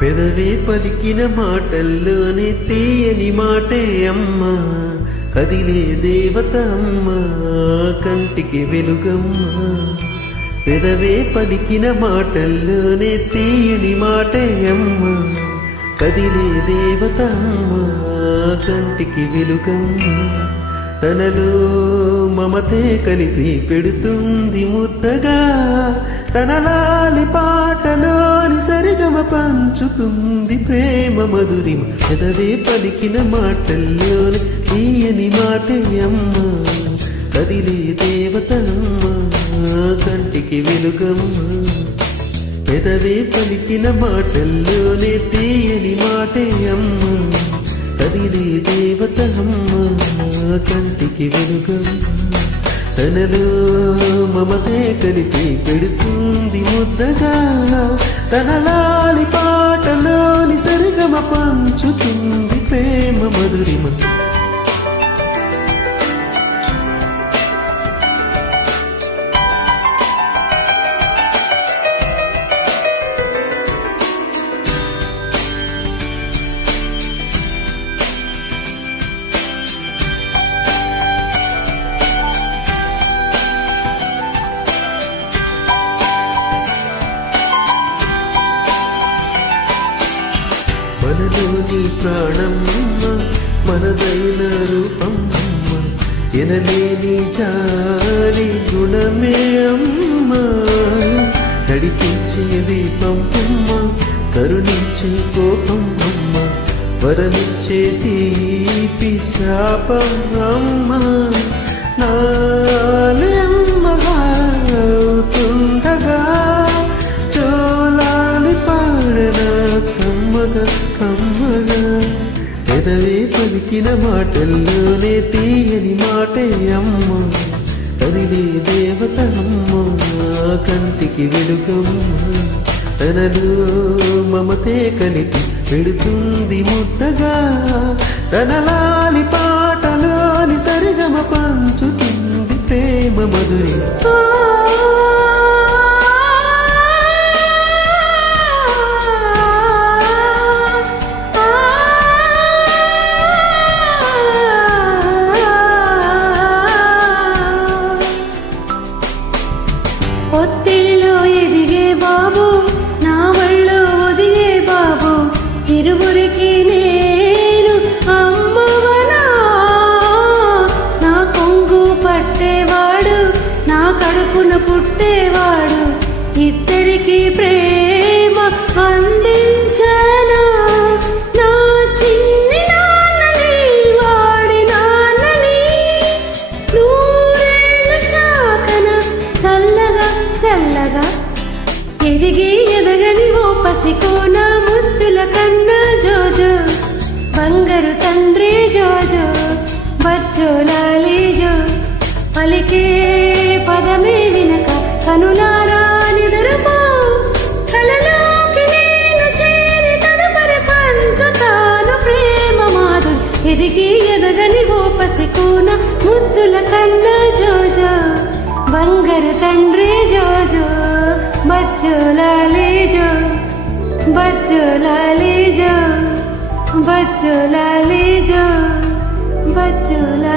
పెదవే పలికిన మాటల్లోనే తీయని మాటే అమ్మా, కదిలే దేవత అమ్మా, కంటికి వెలుగమ్మా. పెదవే పలికిన మాటల్లోనే తీయని మాటే అమ్మా, కదిలే దేవత అమ్మా, కంటికి వెలుగమ్మా. తనలో మమతే కలిపి పెడుతుంది ముద్దగా, తన లాలి పాటలోని సరిగమ పంచుతుంది ప్రేమ మధురిమ. పెదవే పలికిన మాటల్లోని తీయని మాటే అమ్మా, కదిలే దేవత అమ్మా, కంటికి వెలుగమ్మా. పెదవే పలికిన మాటల్లోనే తీయని మాటే అమ్మా, కదిలే దేవత అమ్మా, కంటికి వెలుగమ్మా. తనలో మమతే కలిపి పెడుతుంది ముద్దగా, తన లాలి పాటలోని సరిగమ పంచుతుంది ప్రేమ మధురిమ. మనలోని ప్రాణమ్మ, మనదైన రూపమ్మ, ఎనలేని జారి గుణమే అమ్మ. నడిపించే దీపం అమ్మ, కరుణించే కోపం అమ్మ, వరమిచ్చే తీపి శాపం అమ్మ. నాలెమ్మగా అవుతుండగా చోలాలి పాడన కమ్మగా కమ్మగా. పెదవే పలికిన మాటల్లోనే తీయని మాటే అమ్మ, కదిలే దేవత అమ్మ, కంటికి వెలుగమ్మ. తనలో మమతే కలిపి పెడుతుంది ముద్దగా, తన లాలి పాటలోని సరిగమ పంచుతుంది ప్రేమ మధురి. ఒత్తిడిలో ఎదిగే బాబు, నా వళ్ళో ఒదిగే బాబు, ఇరువురికి నేను అమ్మవనా. నా కొంగు పట్టేవాడు, నా కడుపున పుట్టేవాడు, ఇద్దరికి ప్రేమ అందించనా. నా చిన్ని నాన్నని, వాడి నాన్నని, నూరేళ్ళు సాకన చల్లగా చల్లగా. ఎదిగి ఎదగని ఓ పసికోన, ముద్దుల కన్నా జోజో, బంగారు తండ్రి జోజో, బచ్చోలాలి జో. పలికే పదమే వినక కనులారా నిదురపో, కలలోకి నేను చేరి తదుపరి పంచుతాను ప్రేమ మాధురి. ఎదిగి ఎదగని ఓ పసికోన, ముద్దుల కన్నా జోజో, బంగారు తండ్రి జోజో, బచ్చోలాలి జో, బచ్చోలాలి జో, బచ్చోలాలి జో, బచ్చోలాలి.